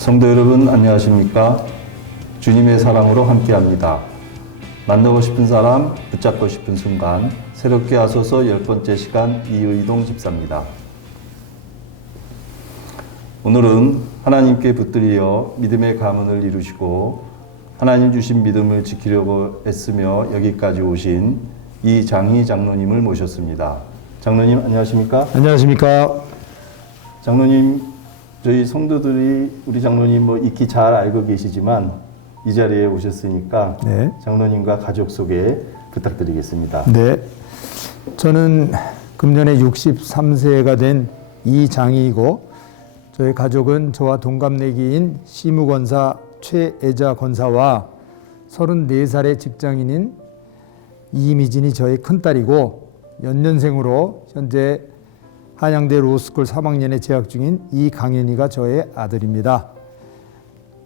성도 여러분 안녕하십니까? 주님의 사랑으로 함께합니다. 만나고 싶은 사람, 붙잡고 싶은 순간, 새롭게 하소서 10번째 시간 이의동 집사입니다. 오늘은 하나님께 붙들려 믿음의 가문을 이루시고 하나님 주신 믿음을 지키려고 애쓰며 여기까지 오신 이장희 장로님을 모셨습니다. 장로님 안녕하십니까? 안녕하십니까? 장로님, 저희 성도들이 우리 장로님 익히 잘 알고 계시지만 이 자리에 오셨으니까 네. 장로님과 가족 소개 부탁드리겠습니다. 네. 저는 금년에 63세가 된 이장희이고 저희 가족은 저와 동갑내기인 시무권사 최애자 권사와 34살의 직장인인 이미진이 저의 큰딸이고 연년생으로 현재 한양대 로스쿨 3학년에 재학 중인 이강현이가 저의 아들입니다.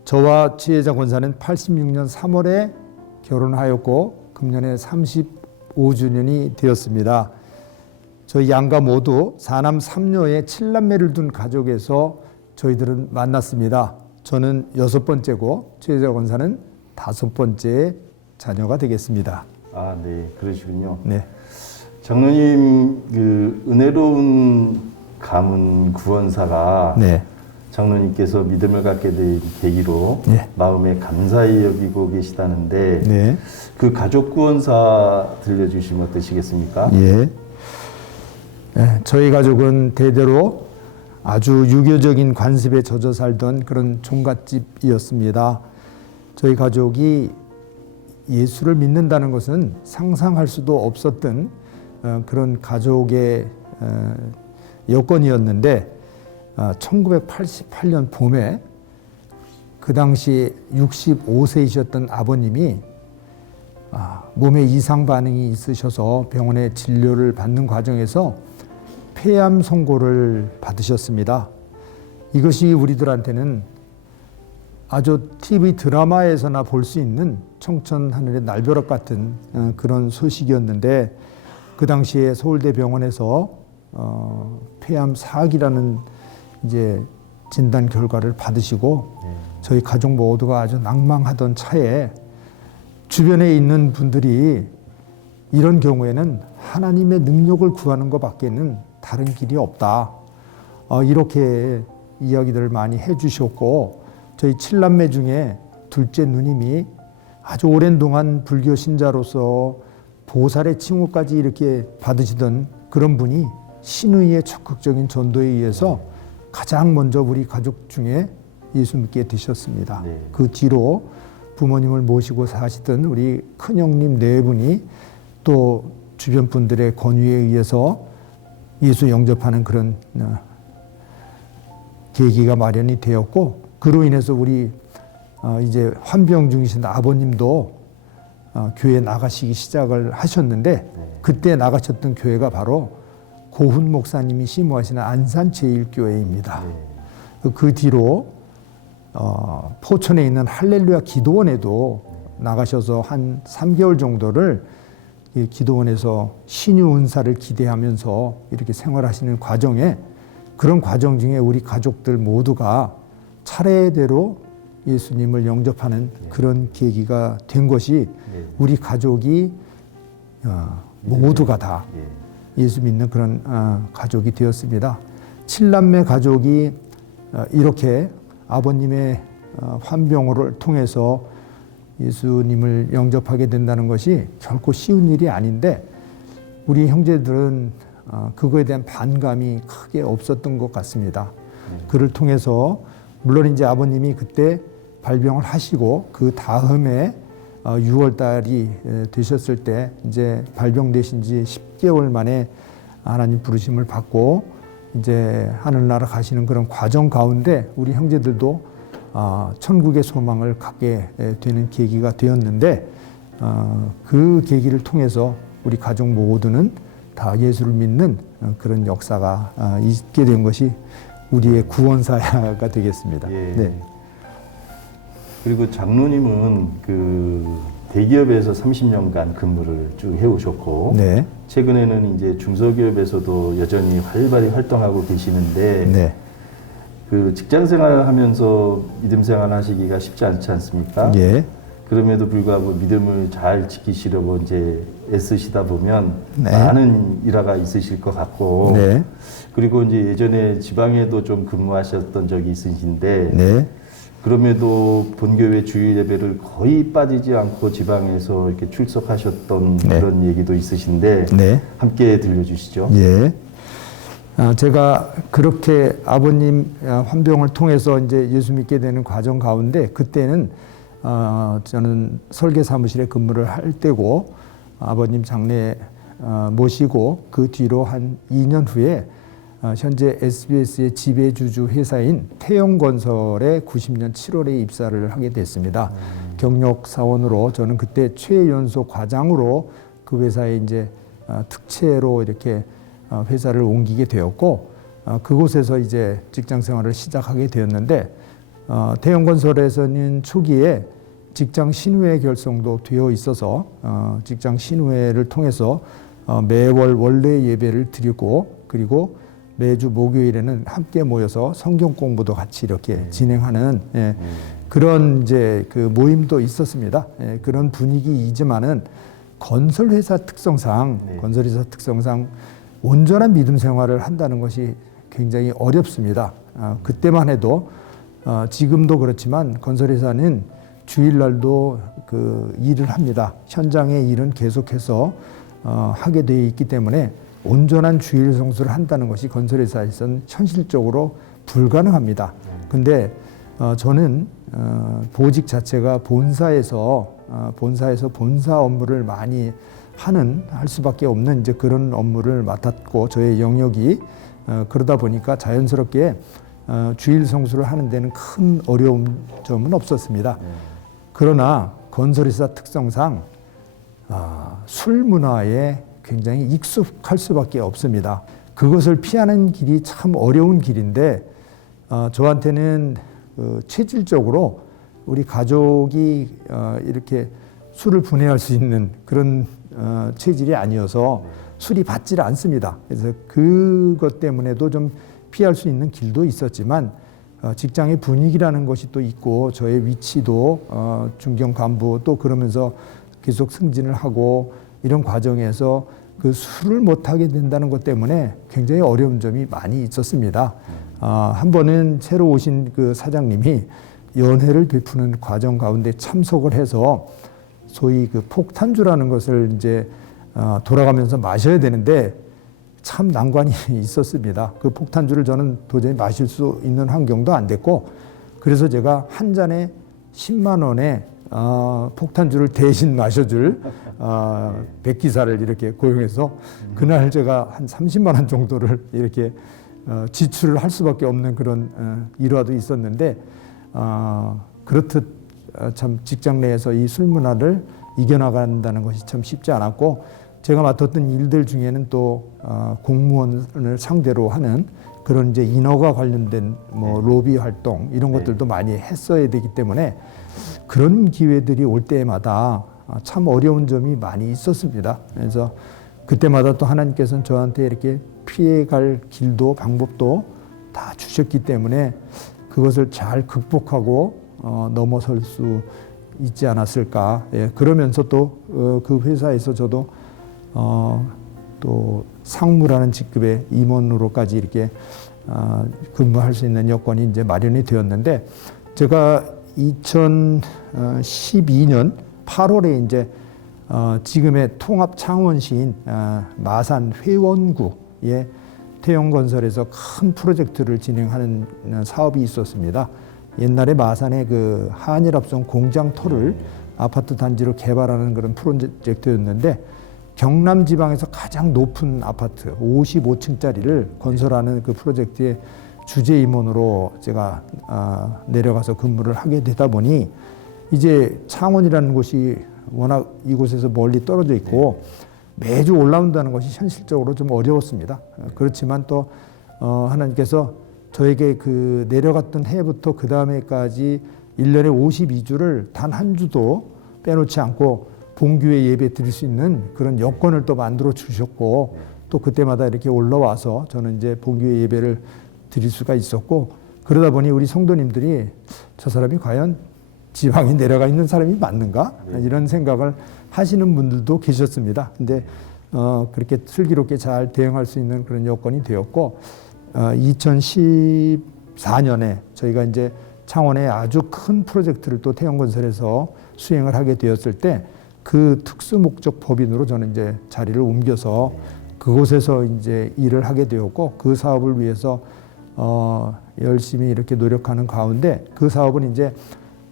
저와 최애자 권사는 86년 3월에 결혼하였고 금년에 35주년이 되었습니다. 저희 양가 모두 4남 3녀의 7남매를 둔 가족에서 저희들은 만났습니다. 저는 6번째고 최애자 권사는 5번째 자녀가 되겠습니다. 아, 네, 그러시군요. 네. 장로님 은혜로운 가문 구원사가 네. 장로님께서 믿음을 갖게 된 계기로 네. 마음에 감사히 여기고 계시다는데 네. 그 가족 구원사 들려주시면 어떠시겠습니까? 예. 네, 저희 가족은 대대로 아주 유교적인 관습에 젖어 살던 그런 종갓집이었습니다. 저희 가족이 예수를 믿는다는 것은 상상할 수도 없었던 그런 가족의 여건이었는데 1988년 봄에 그 당시 65세이셨던 아버님이 몸에 이상 반응이 있으셔서 병원에 진료를 받는 과정에서 폐암 선고를 받으셨습니다. 이것이 우리들한테는 아주 TV 드라마에서나 볼 수 있는 청천 하늘의 날벼락 같은 그런 소식이었는데 그 당시에 서울대 병원에서 폐암 4기라는 이제 진단 결과를 받으시고 저희 가족 모두가 아주 낭망하던 차에 주변에 있는 분들이 이런 경우에는 하나님의 능력을 구하는 것밖에는 다른 길이 없다. 이렇게 이야기들을 많이 해주셨고 저희 7남매 중에 둘째 누님이 아주 오랜 동안 불교 신자로서 보살의 칭호까지 이렇게 받으시던 그런 분이 신의의 적극적인 전도에 의해서 가장 먼저 우리 가족 중에 예수 믿게 되셨습니다. 네. 그 뒤로 부모님을 모시고 사시던 우리 큰형님 4분이 또 주변 분들의 권유에 의해서 예수 영접하는 그런 계기가 마련이 되었고 그로 인해서 우리 이제 환병 중이신 아버님도 교회에 나가시기 시작을 하셨는데 그때 나가셨던 교회가 바로 고훈 목사님이 심호하시는 안산제일교회입니다. 그 뒤로 포천에 있는 할렐루야 기도원에도 나가셔서 한 3개월 정도를 이 기도원에서 신유 은사를 기대하면서 이렇게 생활하시는 과정에 그런 과정 중에 우리 가족들 모두가 차례대로 예수님을 영접하는 그런 계기가 된 것이 우리 가족이 모두가 다 예수 믿는 그런 가족이 되었습니다. 7남매 가족이 이렇게 아버님의 환병을 통해서 예수님을 영접하게 된다는 것이 결코 쉬운 일이 아닌데 우리 형제들은 그거에 대한 반감이 크게 없었던 것 같습니다. 그를 통해서 물론 이제 아버님이 그때 발병을 하시고 그 다음에 6월 달이 되셨을 때 이제 발병되신 지 10개월 만에 하나님 부르심을 받고 이제 하늘나라 가시는 그런 과정 가운데 우리 형제들도 천국의 소망을 갖게 되는 계기가 되었는데 그 계기를 통해서 우리 가족 모두는 다 예수를 믿는 그런 역사가 있게 된 것이 우리의 구원사가 되겠습니다. 예. 네. 그리고 장로님은 그 대기업에서 30년간 근무를 쭉 해오셨고, 네. 최근에는 이제 중소기업에서도 여전히 활발히 활동하고 계시는데, 네. 그 직장 생활을 하면서 믿음 생활 하시기가 쉽지 않지 않습니까? 예. 그럼에도 불구하고 믿음을 잘 지키시려고 이제 애쓰시다 보면 네. 많은 일화가 있으실 것 같고, 네. 그리고 이제 예전에 지방에도 좀 근무하셨던 적이 있으신데, 네. 그럼에도 본교회 주일 예배를 거의 빠지지 않고 지방에서 이렇게 출석하셨던 네. 그런 얘기도 있으신데, 네. 함께 들려주시죠. 예. 제가 그렇게 아버님 환병을 통해서 이제 예수 믿게 되는 과정 가운데 그때는 저는 설계 사무실에 근무를 할 때고 아버님 장례 모시고 그 뒤로 한 2년 후에 현재 SBS의 지배주주 회사인 태영건설에 90년 7월에 입사를 하게 됐습니다. 경력 사원으로 저는 그때 최연소 과장으로 그 회사에 이제 특채로 이렇게 회사를 옮기게 되었고 그곳에서 이제 직장 생활을 시작하게 되었는데 태영건설에서는 초기에 직장 신우회 결성도 되어 있어서 직장 신우회를 통해서 매월 원래 예배를 드리고 그리고 매주 목요일에는 함께 모여서 성경 공부도 같이 이렇게 진행하는 그런 이제 그 모임도 있었습니다. 그런 분위기이지만은 건설회사 특성상 온전한 믿음 생활을 한다는 것이 굉장히 어렵습니다. 그때만 해도 지금도 그렇지만 건설회사는 주일날도 그 일을 합니다. 현장의 일은 계속해서 하게 되어 있기 때문에 온전한 주일 성수를 한다는 것이 건설회사에서는 현실적으로 불가능합니다. 근데 저는 보직 자체가 본사에서 본사 업무를 많이 할 수밖에 없는 이제 그런 업무를 맡았고 저의 영역이 그러다 보니까 자연스럽게 주일 성수를 하는 데는 큰 어려운 점은 없었습니다. 그러나 건설회사 특성상 술 문화에 굉장히 익숙할 수밖에 없습니다. 그것을 피하는 길이 참 어려운 길인데 저한테는 체질적으로 우리 가족이 이렇게 술을 분해할 수 있는 그런 체질이 아니어서 술이 받지를 않습니다. 그래서 그것 때문에도 좀 피할 수 있는 길도 있었지만 직장의 분위기라는 것이 또 있고 저의 위치도 중견 간부 또 그러면서 계속 승진을 하고 이런 과정에서 그 술을 못하게 된다는 것 때문에 굉장히 어려운 점이 많이 있었습니다. 한 번은 새로 오신 그 사장님이 연회를 베푸는 과정 가운데 참석을 해서 소위 그 폭탄주라는 것을 이제 돌아가면서 마셔야 되는데 참 난관이 있었습니다. 그 폭탄주를 저는 도저히 마실 수 있는 환경도 안 됐고 그래서 제가 한 잔에 10만 원에 폭탄주를 대신 마셔줄 백기사를 이렇게 고용해서 그날 제가 한 30만 원 정도를 이렇게 지출을 할 수밖에 없는 그런 일화도 있었는데 그렇듯 참 직장 내에서 이 술 문화를 이겨나간다는 것이 참 쉽지 않았고 제가 맡았던 일들 중에는 또 공무원을 상대로 하는 그런 이제 인허가 관련된 뭐 로비 활동 이런 것들도 많이 했어야 되기 때문에 그런 기회들이 올 때마다 참 어려운 점이 많이 있었습니다. 그래서 그때마다 또 하나님께서는 저한테 이렇게 피해갈 길도 방법도 다 주셨기 때문에 그것을 잘 극복하고 넘어설 수 있지 않았을까. 예, 그러면서 또 그 회사에서 저도 또 상무라는 직급의 임원으로까지 이렇게 근무할 수 있는 여건이 이제 마련이 되었는데 제가 2012년 8월에 이제 지금의 통합 창원시인 마산 회원구에 태영건설에서 큰 프로젝트를 진행하는 사업이 있었습니다. 옛날에 마산의 그 한일합성 공장터를 아파트 단지로 개발하는 그런 프로젝트였는데 경남 지방에서 가장 높은 아파트 55층짜리를 건설하는 그 프로젝트의 주재 임원으로 제가 내려가서 근무를 하게 되다 보니 이제 창원이라는 곳이 워낙 이곳에서 멀리 떨어져 있고 매주 올라온다는 것이 현실적으로 좀 어려웠습니다. 그렇지만 또 하나님께서 저에게 그 내려갔던 해부터 그 다음에까지 1년에 52주를 단 한 주도 빼놓지 않고 본교회 예배 드릴 수 있는 그런 여건을 또 만들어 주셨고 또 그때마다 이렇게 올라와서 저는 이제 본교회 예배를 드릴 수가 있었고 그러다 보니 우리 성도님들이 저 사람이 과연 지방에 내려가 있는 사람이 맞는가? 이런 생각을 하시는 분들도 계셨습니다. 근데 그렇게 슬기롭게 잘 대응할 수 있는 그런 여건이 되었고 2014년에 저희가 이제 창원에 아주 큰 프로젝트를 또 태영건설에서 수행을 하게 되었을 때 그 특수목적 법인으로 저는 이제 자리를 옮겨서 그곳에서 이제 일을 하게 되었고 그 사업을 위해서 열심히 이렇게 노력하는 가운데 그 사업은 이제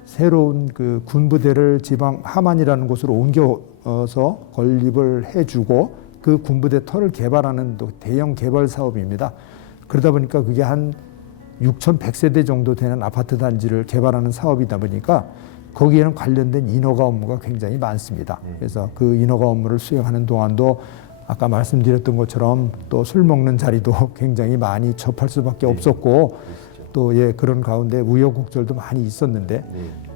새로운 그 군부대를 지방 함안이라는 곳으로 옮겨서 건립을 해주고 그 군부대 터를 개발하는 또 대형 개발 사업입니다. 그러다 보니까 그게 한 6,100세대 정도 되는 아파트 단지를 개발하는 사업이다 보니까 거기에는 관련된 인허가 업무가 굉장히 많습니다. 그래서 그 인허가 업무를 수행하는 동안도 아까 말씀드렸던 것처럼 또 술 먹는 자리도 굉장히 많이 접할 수밖에 없었고 또 예, 그런 가운데 우여곡절도 많이 있었는데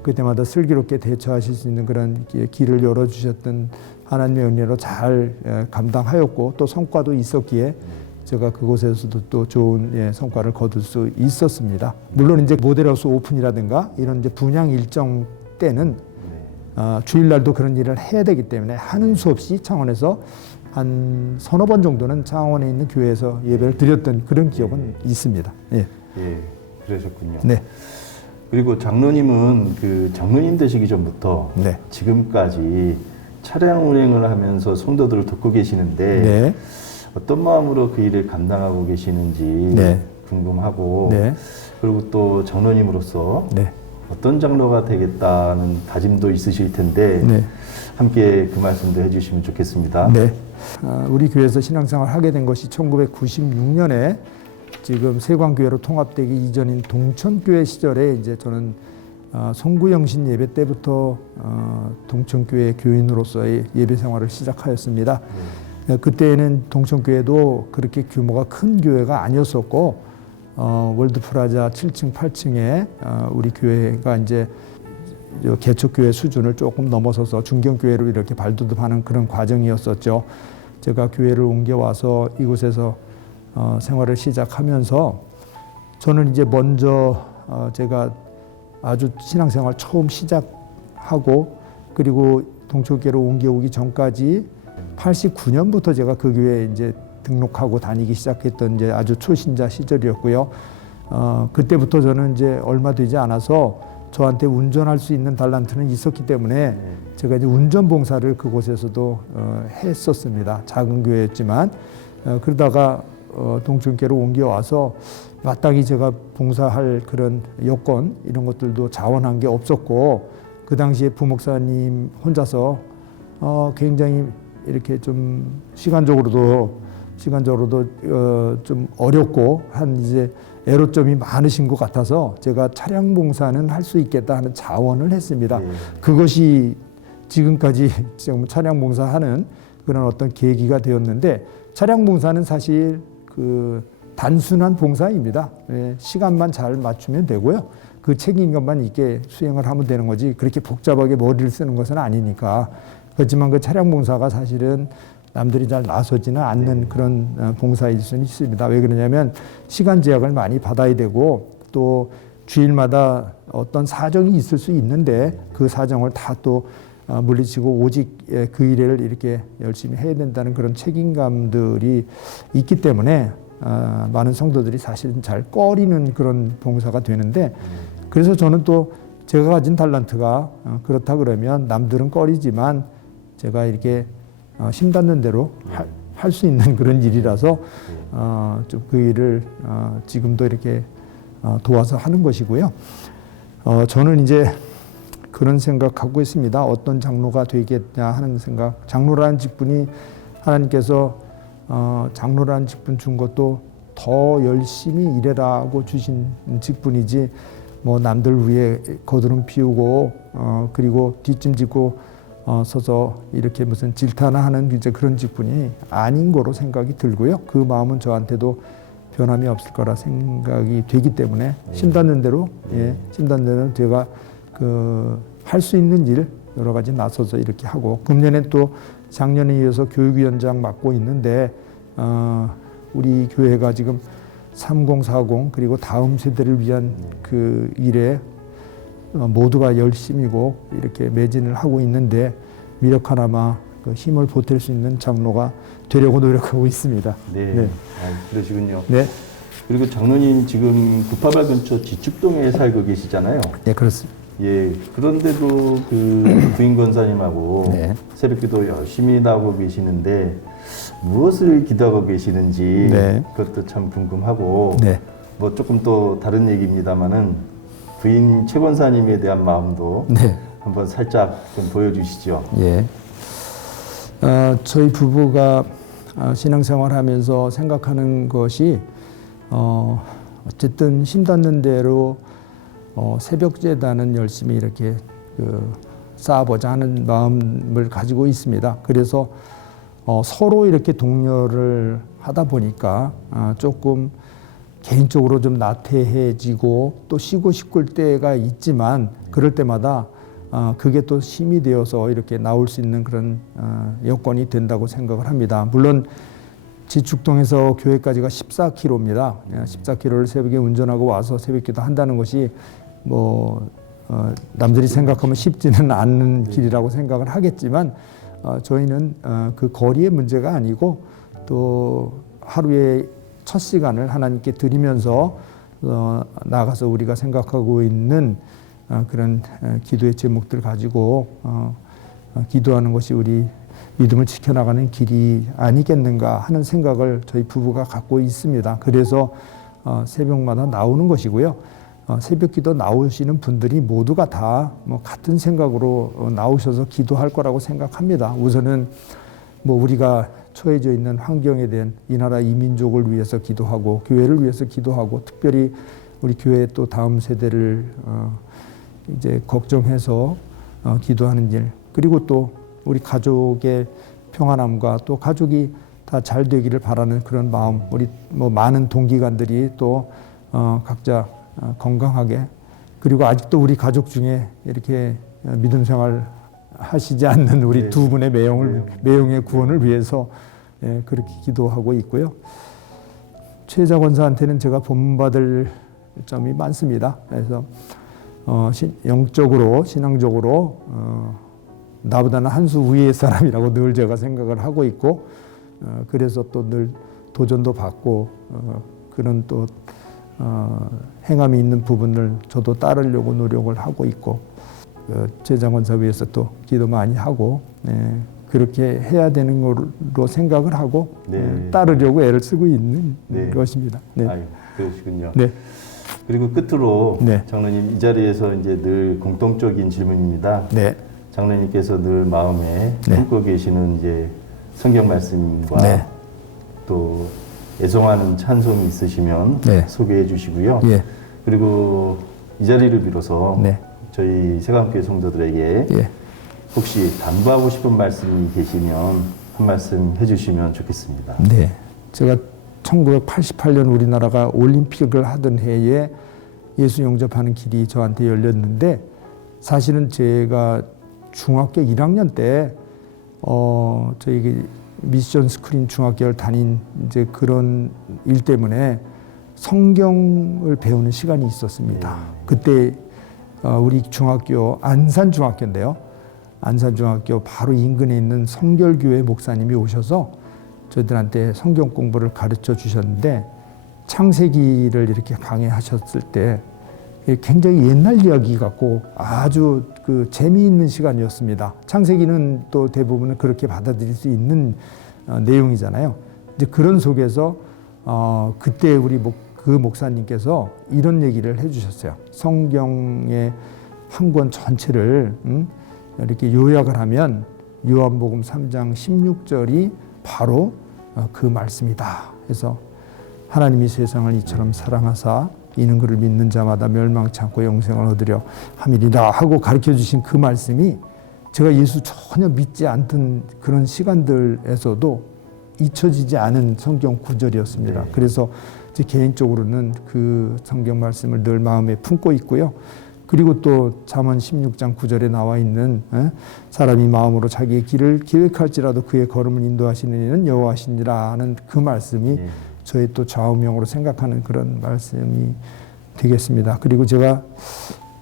그때마다 슬기롭게 대처하실 수 있는 그런 길을 열어주셨던 하나님의 은혜로 잘 감당하였고 또 성과도 있었기에 제가 그곳에서도 또 좋은 성과를 거둘 수 있었습니다. 물론 이제 모델하우스 오픈이라든가 이런 이제 분양 일정 때는 주일날도 그런 일을 해야 되기 때문에 하는 수 없이 창원에서 한 서너 번 정도는 창원에 있는 교회에서 예배를 드렸던 그런 기억은 있습니다. 예. 예, 그러셨군요. 네. 그리고 장로님은 그 장로님 되시기 전부터 네. 지금까지 차량 운행을 하면서 성도들을 돕고 계시는데 네. 어떤 마음으로 그 일을 감당하고 계시는지 네. 궁금하고 네. 그리고 또 장로님으로서 네. 어떤 장로가 되겠다는 다짐도 있으실 텐데 네. 함께 그 말씀도 해주시면 좋겠습니다. 네. 우리 교회에서 신앙생활을 하게 된 것이 1996년에 지금 세광교회로 통합되기 이전인 동천교회 시절에 이제 저는 송구영신 예배 때부터 동천교회 교인으로서의 예배 생활을 시작하였습니다. 그때는 동천교회도 그렇게 규모가 큰 교회가 아니었었고 월드프라자 7층, 8층에 우리 교회가 이제 개척교회 수준을 조금 넘어서서 중견교회로 이렇게 발돋움하는 그런 과정이었었죠. 제가 교회를 옮겨와서 이곳에서 생활을 시작하면서 저는 이제 먼저 제가 아주 신앙생활 처음 시작하고 그리고 동천교회로 옮겨오기 전까지 89년부터 제가 그 교회에 이제 등록하고 다니기 시작했던 이제 아주 초신자 시절이었고요. 그때부터 저는 이제 얼마 되지 않아서 저한테 운전할 수 있는 달란트는 있었기 때문에 제가 이제 운전 봉사를 그곳에서도 했었습니다. 작은 교회였지만 그러다가 동천교회로 옮겨와서 마땅히 제가 봉사할 그런 여건 이런 것들도 자원한 게 없었고 그 당시에 부목사님 혼자서 굉장히 이렇게 좀 시간적으로도 좀 어렵고 한 이제 애로점이 많으신 것 같아서 제가 차량 봉사는 할 수 있겠다 하는 자원을 했습니다. 그것이 지금까지 지금 차량 봉사하는 그런 어떤 계기가 되었는데 차량 봉사는 사실 그 단순한 봉사입니다. 시간만 잘 맞추면 되고요. 그 책임감만 있게 수행을 하면 되는 거지 그렇게 복잡하게 머리를 쓰는 것은 아니니까. 그렇지만 그 차량 봉사가 사실은 남들이 잘 나서지는 않는 그런 봉사일 수는 있습니다. 왜 그러냐면 시간 제약을 많이 받아야 되고 또 주일마다 어떤 사정이 있을 수 있는데 그 사정을 다 또 물리치고 오직 그 일을 이렇게 열심히 해야 된다는 그런 책임감들이 있기 때문에 많은 성도들이 사실은 잘 꺼리는 그런 봉사가 되는데 그래서 저는 또 제가 가진 달란트가 그렇다 그러면 남들은 꺼리지만 제가 이렇게 힘 닿는 대로 할 수 있는 그런 일이라서 좀 그 일을 지금도 이렇게 도와서 하는 것이고요. 저는 이제 그런 생각하고 있습니다. 어떤 장로가 되겠냐 하는 생각. 장로라는 직분이 하나님께서 장로라는 직분 준 것도 더 열심히 일해라고 주신 직분이지 뭐 남들 위해 거드름 피우고 그리고 뒷짐지고 서서 이렇게 무슨 질타나 하는 이제 그런 직분이 아닌 거로 생각이 들고요. 그 마음은 저한테도 변함이 없을 거라 생각이 되기 때문에 심닿는 대로 심닿는 대로 제가 그 할 수 있는 일 여러 가지 나서서 이렇게 하고 금년에 또 작년에 이어서 교육위원장 맡고 있는데 우리 교회가 지금 3040 그리고 다음 세대를 위한 그 일에 모두가 열심이고 이렇게 매진을 하고 있는데 미력하나마 그 힘을 보탤 수 있는 장로가 되려고 노력하고 있습니다. 네. 네. 아, 그러시군요. 네, 그리고 장로님 지금 구파발 근처 지축동에 살고 계시잖아요. 네 그렇습니다. 예. 그런데도 그 부인 권사님하고 네. 새벽기도 열심히 나오고 계시는데 무엇을 기도하고 계시는지 네. 그것도 참 궁금하고 네. 뭐 조금 또 다른 얘기입니다만은 부인 최 권사님에 대한 마음도 네. 한번 살짝 좀 보여주시죠. 예. 저희 부부가 신앙생활하면서 생각하는 것이 어쨌든 힘닿는 대로 새벽 제단은 열심히 이렇게 쌓아보자 하는 마음을 가지고 있습니다. 그래서 서로 이렇게 독려를 하다 보니까 조금 개인적으로 좀 나태해지고 또 쉬고 싶을 때가 있지만 그럴 때마다 그게 또 힘이 되어서 이렇게 나올 수 있는 그런 여건이 된다고 생각을 합니다. 물론 지축동에서 교회까지가 14km입니다. 14km를 새벽에 운전하고 와서 새벽기도 한다는 것이 뭐 남들이 생각하면 쉽지는 않은 길이라고 생각을 하겠지만 저희는 그 거리의 문제가 아니고 또 하루에 첫 시간을 하나님께 드리면서 나가서 우리가 생각하고 있는 그런 기도의 제목들 가지고 기도하는 것이 우리 믿음을 지켜나가는 길이 아니겠는가 하는 생각을 저희 부부가 갖고 있습니다. 그래서 새벽마다 나오는 것이고요. 새벽기도 나오시는 분들이 모두가 다 뭐 같은 생각으로 나오셔서 기도할 거라고 생각합니다. 우선은 뭐 우리가 처해져 있는 환경에 대한 이 나라 이 민족을 위해서 기도하고 교회를 위해서 기도하고 특별히 우리 교회 또 다음 세대를 이제 걱정해서 기도하는 일 그리고 또 우리 가족의 평안함과 또 가족이 다 잘 되기를 바라는 그런 마음 우리 뭐 많은 동기간들이 또 각자 건강하게 그리고 아직도 우리 가족 중에 이렇게 믿음 생활 하시지 않는 우리 네. 두 분의 매형의 구원을 위해서 그렇게 기도하고 있고요. 최자 권사한테는 제가 본받을 점이 많습니다. 그래서 영적으로 신앙적으로 나보다는 한 수 위의 사람이라고 늘 제가 생각을 하고 있고 그래서 또 늘 도전도 받고 그런 또 행함이 있는 부분을 저도 따르려고 노력을 하고 있고 제자권사 위해서 또 기도 많이 하고 그렇게 해야 되는 걸로 생각을 하고 네. 따르려고 애를 쓰고 있는 네. 것입니다. 네. 아유, 그러시군요. 네. 그리고 끝으로 네. 장로님 이 자리에서 이제 늘 공통적인 질문입니다. 네. 장로님께서 늘 마음에 네. 품고 계시는 이제 성경 말씀과 네. 또 애송하는 찬송이 있으시면 네. 소개해 주시고요. 예. 그리고 이 자리를 빌어서 네. 저희 세감교회 성도들에게 예. 혹시 당부하고 싶은 말씀이 계시면 한 말씀 해주시면 좋겠습니다. 네. 제가 1988년 우리나라가 올림픽을 하던 해에 예수 영접하는 길이 저한테 열렸는데 사실은 제가 중학교 1학년 때 저희 미션 스크린 중학교를 다닌 이제 그런 일 때문에 성경을 배우는 시간이 있었습니다. 그때 우리 중학교 안산 중학교인데요. 안산 중학교 바로 인근에 있는 성결교회 목사님이 오셔서 저희들한테 성경 공부를 가르쳐 주셨는데 창세기를 이렇게 강의하셨을 때 굉장히 옛날 이야기 같고 아주 그 재미있는 시간이었습니다. 창세기는 또 대부분은 그렇게 받아들일 수 있는 내용이잖아요. 이제 그런 속에서 그때 우리 그 목사님께서 이런 얘기를 해주셨어요. 성경의 한 권 전체를 이렇게 요약을 하면 요한복음 3장 16절이 바로 그 말씀이다. 그래서 하나님이 세상을 이처럼 사랑하사 이는 그를 믿는 자마다 멸망치 않고 영생을 얻으려 함이리라 하고 가르쳐 주신 그 말씀이 제가 예수 전혀 믿지 않던 그런 시간들에서도 잊혀지지 않은 성경 구절이었습니다. 네. 그래서 제 개인적으로는 그 성경 말씀을 늘 마음에 품고 있고요. 그리고 또 잠언 16장 9절에 나와 있는 사람이 마음으로 자기의 길을 계획할지라도 그의 걸음을 인도하시는 이는 여호와시니라 하는 그 말씀이 저의 또 좌우명으로 생각하는 그런 말씀이 되겠습니다. 그리고 제가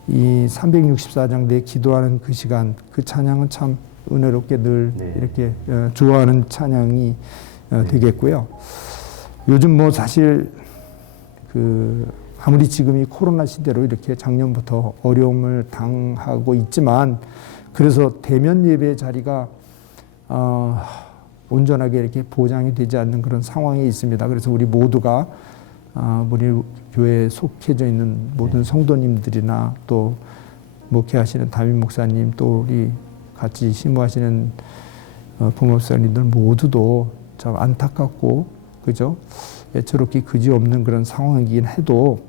이 364장 내 기도하는 그 시간, 그 찬양은 참 은혜롭게 늘 네. 이렇게 좋아하는 찬양이 되겠고요. 요즘 뭐 사실 그 아무리 지금이 코로나 시대로 이렇게 작년부터 어려움을 당하고 있지만 그래서 대면 예배 자리가 온전하게 이렇게 보장이 되지 않는 그런 상황에 있습니다. 그래서 우리 모두가 우리 교회에 속해져 있는 모든 성도님들이나 또 목회하시는 담임 목사님 또 우리 같이 심무하시는 부목사님들 모두도 참 안타깝고 그죠? 애처롭기 그지없는 그런 상황이긴 해도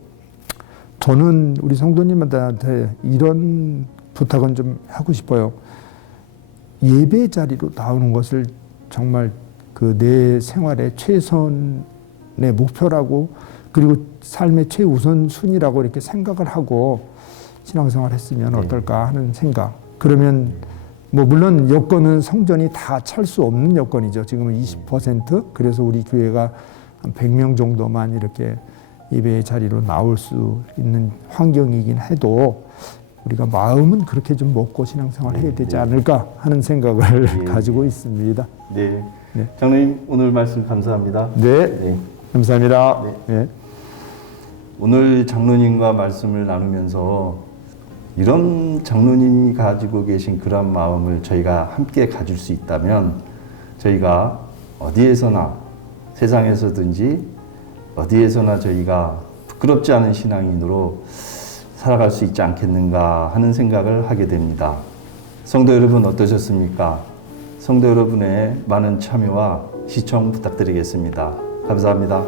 저는 우리 성도님들한테 이런 부탁은 좀 하고 싶어요. 예배 자리로 나오는 것을 정말 그 내 생활의 최선의 목표라고 그리고 삶의 최우선 순위라고 이렇게 생각을 하고 신앙생활 했으면 어떨까 하는 생각. 그러면 뭐 물론 여건은 성전이 다 찰 수 없는 여건이죠. 지금은 20%. 그래서 우리 교회가 한 100명 정도만 이렇게 예배 자리로 나올 수 있는 환경이긴 해도 우리가 마음은 그렇게 좀 먹고 신앙생활 해야 되지 않을까 하는 생각을 가지고 있습니다. 네. 네. 장로님 오늘 말씀 감사합니다. 네. 네. 감사합니다. 네. 오늘 장로님과 말씀을 나누면서 이런 장로님이 가지고 계신 그런 마음을 저희가 함께 가질 수 있다면 저희가 어디에서나 세상에서든지 어디에서나 저희가 부끄럽지 않은 신앙인으로 살아갈 수 있지 않겠는가 하는 생각을 하게 됩니다. 성도 여러분 어떠셨습니까? 성도 여러분의 많은 참여와 시청 부탁드리겠습니다. 감사합니다.